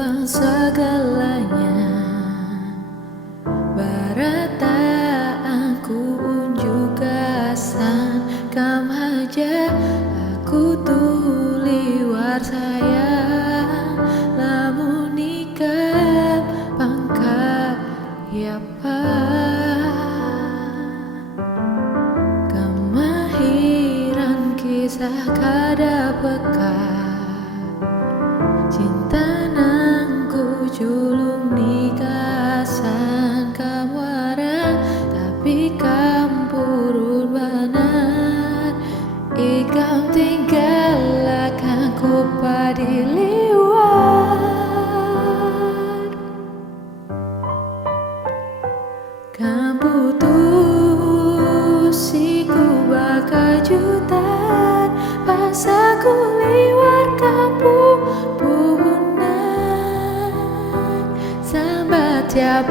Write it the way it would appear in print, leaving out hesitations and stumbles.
depan segalanya. Barata aku unjuk asan kam haja aku tuliwar sayang lamun nikah pangka yapa kemahiran kisah kada bekas cinta nangku julung nikasan kamwara tapi kampurun banar ikam tinggalkan ku padiliwar kamputusiku bakajutan pas aku liwar kampu punan sambat tiap